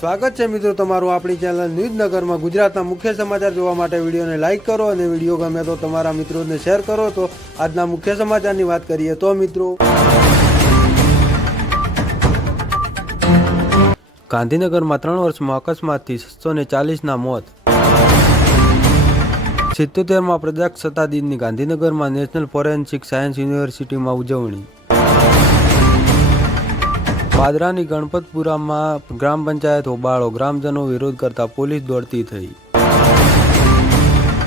સ્વાગત છે મિત્રો તમારું આપણી ચેનલ ન્યૂઝનગરમાં ગુજરાતના મુખ્ય સમાચાર જોવા માટે વિડીયોને લાઇક કરો અને વિડીયો ગમે તો તમારા મિત્રોને શેર કરો। તો આજના મુખ્ય સમાચારની વાત કરીએ તો મિત્રો ગાંધીનગરમાં 3 વર્ષમાં અકસ્માતથી 640ના મોત। 77માં પ્રજાસત્તાક દિનની ગાંધીનગરમાં નેશનલ ફોરેન્સિક સાયન્સ યુનિવર્સિટીમાં ઉજવણી। પાદરાની ગણપતપુરામાં ગ્રામ પંચાયત હોબાળો, ગ્રામજનો વિરોધ કરતા પોલીસ દોડતી થઈ।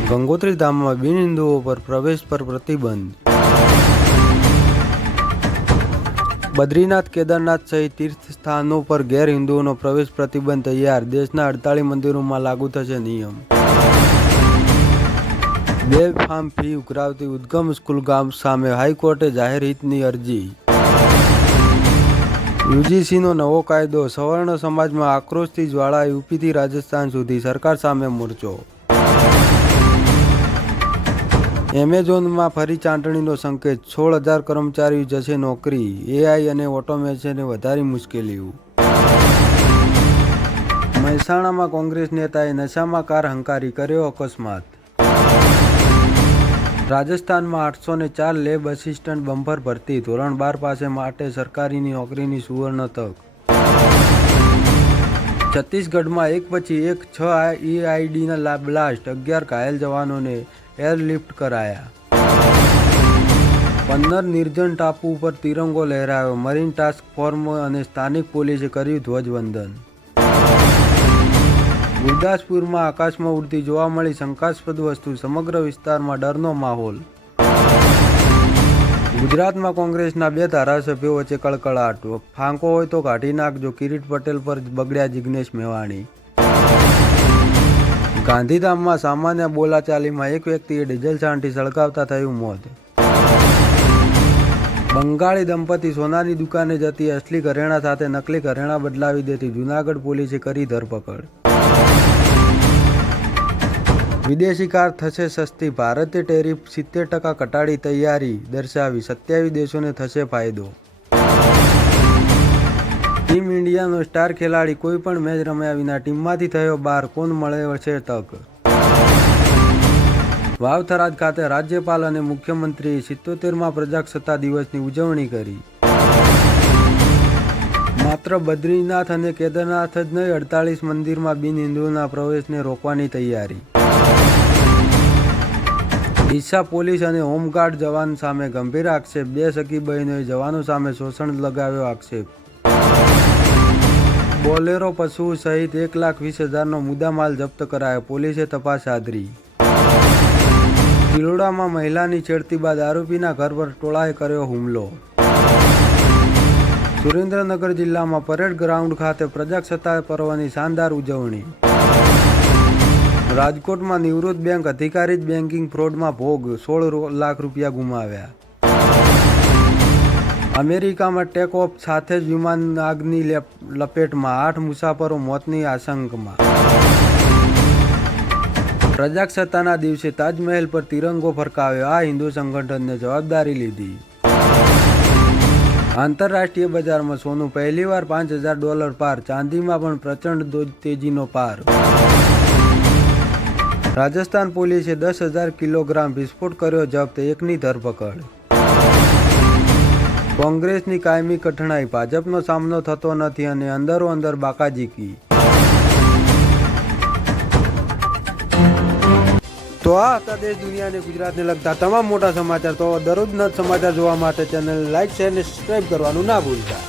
ગંગોત્રી ધામમાં બિન હિન્દુઓ પર પ્રવેશ પર પ્રતિબંધ। બદ્રીનાથ, કેદારનાથ સહિત તીર્થ સ્થાનો પર ગેર હિન્દુઓનો પ્રવેશ પ્રતિબંધ તૈયાર। દેશના 48 મંદિરોમાં લાગુ થશે નિયમ। બેફામ ફી ઉઘરાવતી ઉદ્ગમ સ્કૂલ સામે હાઈકોર્ટે જાહેર હિતની અરજી। યુજીસીનો નવો કાયદો, સવર્ણ સમાજમાં આક્રોશથી જ્વાળા, યુપીથી રાજસ્થાન સુધી સરકાર સામે મોરચો। એમેઝોનમાં ફરી ચાંટણીનો સંકેત, 16,000 કર્મચારીઓ જશે નોકરી। એઆઈ અને ઓટોમેશને વધારી મુશ્કેલીઓ। મહેસાણામાં કોંગ્રેસ નેતાએ નશામાં કાર હંકારી કર્યો અકસ્માત। રાજસ્થાનમાં 804 લેબ અસિસ્ટન્ટ બમ્પર ભરતી, ધોરણ 12 પાસે માટે સરકારી નોકરીની સુવર્ણ તક। છત્તીસગઢમાં એક પછી એક 6 ઈઆઈડીના બ્લાસ્ટ, 11 ઘાયલ જવાનોને એરલિફ્ટ કરાયા। 15 નિર્જન ટાપુ ઉપર તિરંગો લહેરાયો, મરીન ટાસ્ક ફોર્સ અને સ્થાનિક પોલીસે કર્યું ધ્વજવંદન। ગુરદાસપુરમાં આકાશમાં ઉડતી જોવા મળી શંકાસ્પદ વસ્તુ, સમગ્ર વિસ્તારમાં ડરનો માહોલ। ગુજરાતમાં કોંગ્રેસના 2 ધારાસભ્યો વચ્ચે કળકળાટ, ફાંકો હોય તો કાઢી નાખજો, કિરીટ પટેલ પર બગડ્યા જિગ્નેશ મેવાણી। ગાંધીધામમાં સામાન્ય બોલાચાલીમાં એક વ્યક્તિએ ડીઝલ છાંટી સળગાવતા થયું મોત। બંગાળી દંપતી સોનાની દુકાને જતી અસલી ઘરેણાં સાથે નકલી ઘરેણાં બદલાવી દેતી, જૂનાગઢ પોલીસે કરી ધરપકડ। વિદેશી કાર થશે સસ્તી, ભારતે ટેરિફ 70% ઘટાડી તૈયારી દર્શાવી, 27 દેશોને થશે ફાયદો। ટીમ ઇન્ડિયાનો સ્ટાર ખેલાડી કોઈ પણ મેચ રમ્યા વિના ટીમમાંથી થયો બહાર, કોણ મળે છે તક? વાવ-થરાદ ખાતે રાજ્યપાલ અને મુખ્યમંત્રીએ 77મા પ્રજાસત્તાક દિવસની ઉજવણી કરી। માત્ર બદ્રીનાથ અને કેદારનાથ જ નહીં, 48 મંદિરમાં બિન હિન્દુઓના પ્રવેશને રોકવાની તૈયારી। ડીસા પોલીસ અને હોમગાર્ડ જવાન સામે ગંભીર આક્ષેપ, 2 સગી બહેનોએ જવાનો સામે શોષણ લગાવ્યો આક્ષેપ। બોલેરો પશુ સહિત 1,20,000નો મુદ્દામાલ જપ્ત કરાયો, પોલીસે તપાસ આદરી। ચિલોડામાં મહિલાની છેડતી બાદ આરોપીના ઘર પર ટોળાએ કર્યો હુમલો। સુરેન્દ્રનગર જિલ્લામાં પરેડ ગ્રાઉન્ડ ખાતે પ્રજાસત્તાક પર્વની શાનદાર ઉજવણી। રાજકોટમાં નિવૃત્ત બેંક અધિકારી જ બેન્કિંગ ફ્રોડમાં ભોગ, 16 લાખ રૂપિયા ગુમાવ્યા। અમેરિકામાં ટેક ઓફ સાથે જ વિમાન આગની લપેટમાં, 8 મુસાફરો મોતની આશંકામાં। પ્રજાસત્તાકના દિવસે તાજમહેલ પર તિરંગો ફરકાવ્યો, આ હિન્દુ સંગઠનને જવાબદારી લીધી। આંતરરાષ્ટ્રીય બજારમાં સોનું પહેલીવાર $5,000 પાર, ચાંદીમાં પણ પ્રચંડ તેજીનો પાર। રાજસ્થાન પોલીસે 10,000 કિલોગ્રામ વિસ્ફોટ કર્યો જપ્ત, એકની ધરપકડ। કોંગ્રેસની કાયમી કઠણાઈ, ભાજપનો સામનો થતો નથી અને અંદરો-અંદર બાકાજીકી। તો આ હતા દેશ દુનિયા અને ગુજરાતને લગતા તમામ મોટા સમાચાર। તો દરરોજના સમાચાર જોવા માટે ચેનલને લાઈક, શેર અને સબસ્ક્રાઈબ કરવાનું ના ભૂલતા।